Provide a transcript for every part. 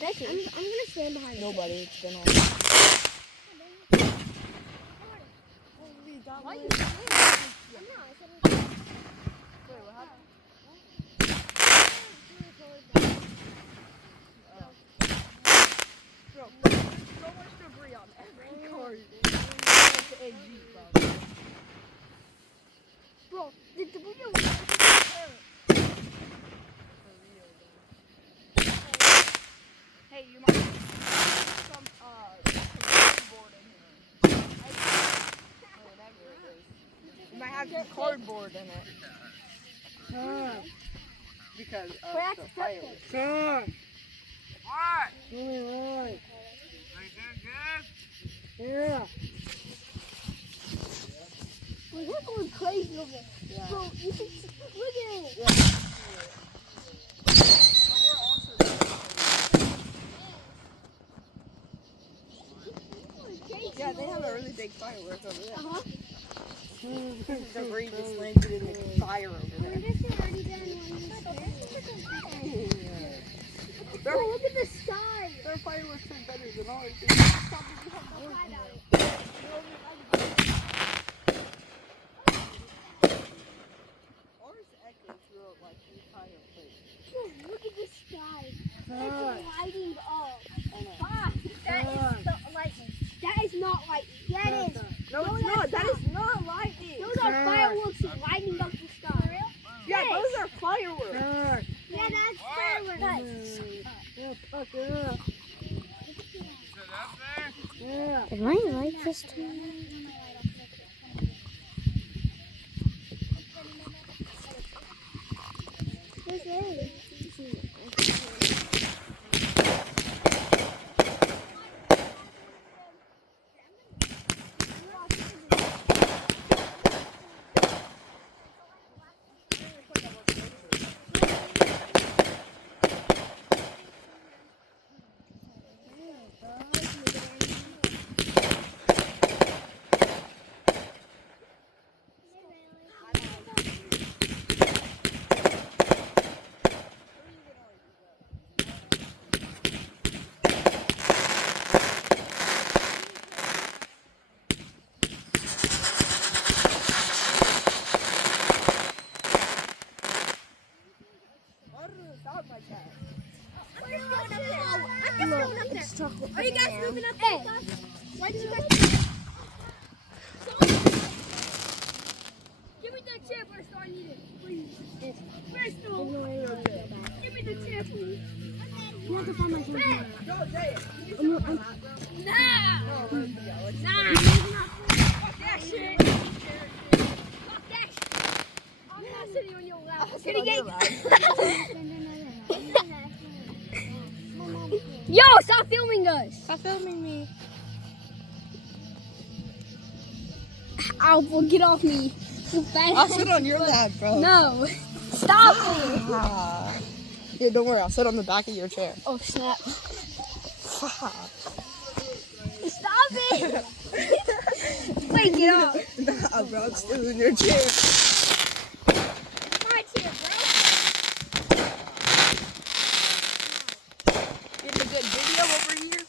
that's it. I'm gonna stand behind Nobody. It's been on. Why are you standing? Wait, what happened? Bro, so much debris on every card. Bro, the debris on the Hey, you might have some cardboard in here. Whatever it is. You might have some cardboard in it. Because of the fireworks. What? Alright. Good? Yeah. We're going crazy over there. Yeah. Bro, you can see, look at it. Yeah. But we're also yeah, they have a really big firework over there. Uh-huh. Debris just landed in the fire over there. Bro, look at the sky. Their fireworks are better than ours. Ours echo throughout like the entire place. Bro, look at the sky. Alright. It's lighting up. I know. Ah, that is the lightning. That is not lightning. Yeah, it is. No, it's not. That is not lightning. Those are fireworks lighting up the sky. For real? Yeah, Yes. those are fireworks. Alright. Yeah, that's fireworks. Yeah, fuck it up. Yeah. Did my light just turn? Are you guys moving up there? Why did you guys? Give me that chair, Bristol. I need it, please. Bristol, give me the chair, please. You have to find my chair. No, Nah. no, Nah. Fuck that shit. Fuck that shit. I'm not sitting on your lap. sit on your lap. Yo, stop filming us. Stop filming me. Ow, well, get off me. I'll sit on your lap, bro. No. Stop it. Ah. Here, don't worry. I'll sit on the back of your chair. Oh, snap. Stop Stop it. Wait, get off. Nah, bro. I'm still in your chair. My chair, bro. Getting a good video over here.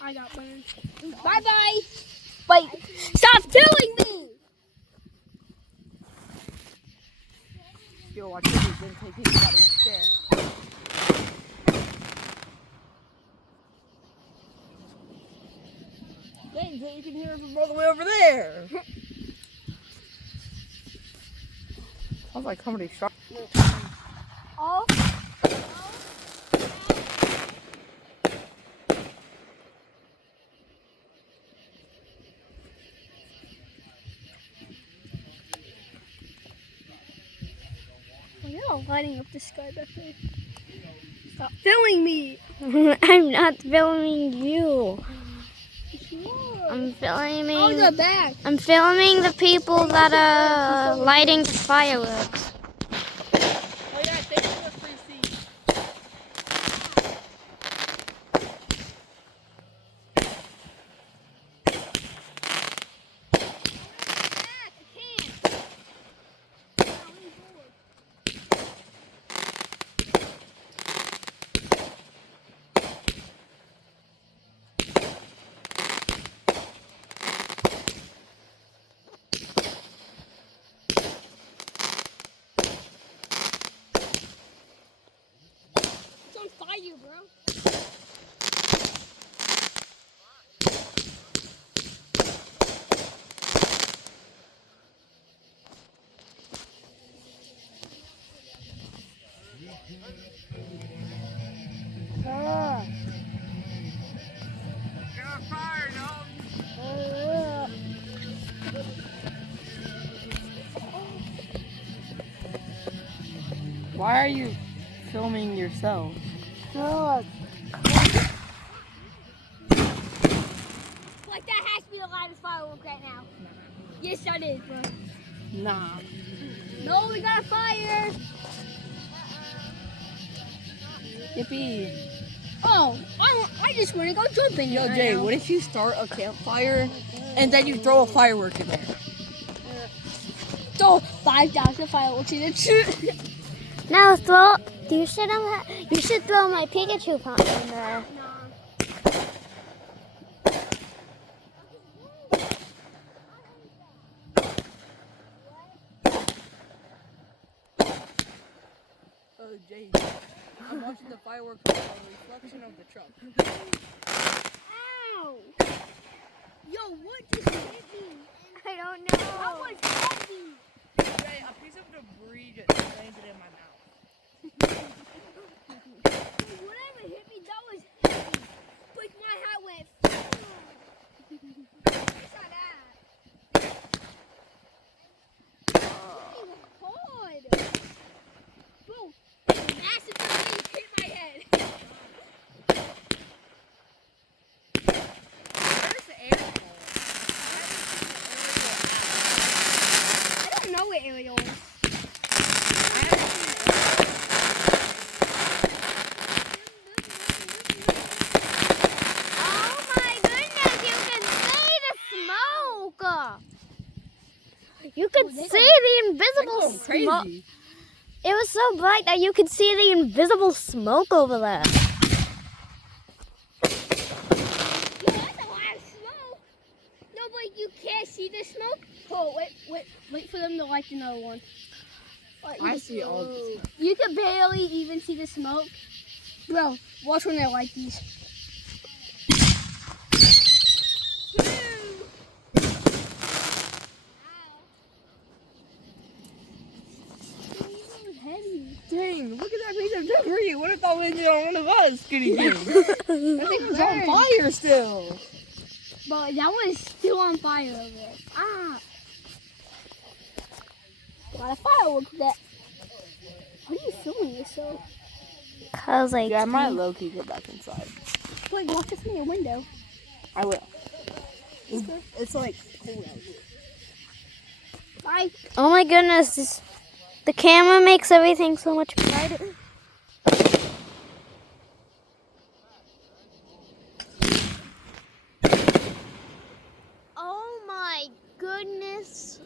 I got burned. Bye bye. Wait, stop doing me. Yo, I think he's been taking somebody's chair. Dang, so you can hear it from all the way over there. Sounds like somebody shot. Oh. Stop lighting up the sky back there. Stop filming me. I'm not filming you. I'm filming. Oh, the back. I'm filming the people that are lighting the fireworks. Oh yeah, thanks for the free seat. It's on fire, bro. Ah. Why are you filming yourself? Ah. Like, that has to be the loudest firework right now. Yes, that is, bro. Nah. No, we got a fire. Yippee. Oh, I just want to go jumping. Yo, right Jay, now. what if you start a campfire and then you throw a firework in there? Throw 5,000 fireworks in it. No, you should throw my Pikachu pump in there. Oh, Jay, I'm watching the fireworks on the reflection of the truck. Ow! Yo, what just hit me? I don't That know. was heavy. Jay, a piece of debris just landed in my mouth. Whatever hit me, that was heavy. Like my hat went. I saw that. It was hard. Bro, massive thing hit my head. Where's the animal? I don't know what Ariel is. Oh my goodness, you can see the smoke. You could see the invisible smoke. Crazy. It was so bright that you could see the invisible smoke over there. Yo, that's a lot of smoke. No, but you can't see the smoke. Oh, wait for them to light another one. I see all this. You can barely even see the smoke. Bro, watch when they light these. Dang, look at that piece of debris. What if that landed on one of us, skinny jeans? That thing was on fire still. But that was still on fire over there. Ah. A lot of fireworks that. Why are you filming yourself? Cause like Yeah, I might low-key go back inside. Like, watch this from your window. I will. It's like cold out here. Bye. oh my goodness, the camera makes everything so much brighter. Oh my goodness.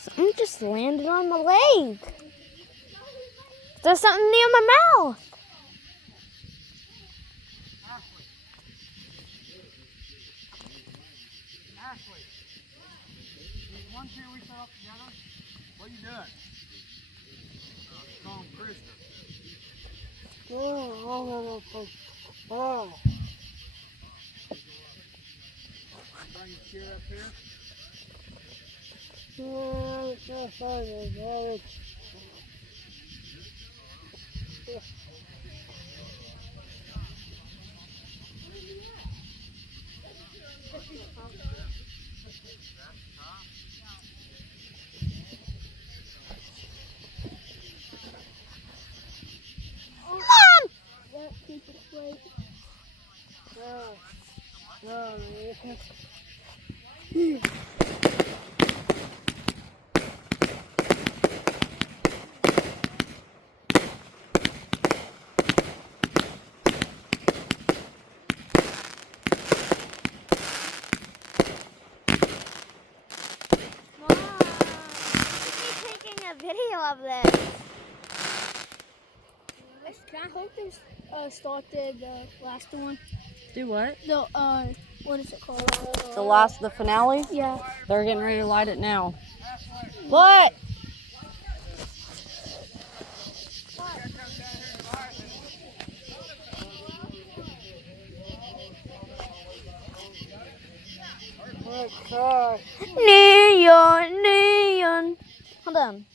Something just landed on my leg. There's something near my mouth. Ashley, these ones here we set up together, what are you doing? Calling Krista. Bring your chair up here. Oh, it's so funny, Derek. Mom! Yeah, keep it straight. Mom, you're taking a video of this. Can I hope they started the last one? Do what? The what is it called? The finale? Yeah. They're getting ready to light it now. What? Oh, God. Neon, neon. Hold on.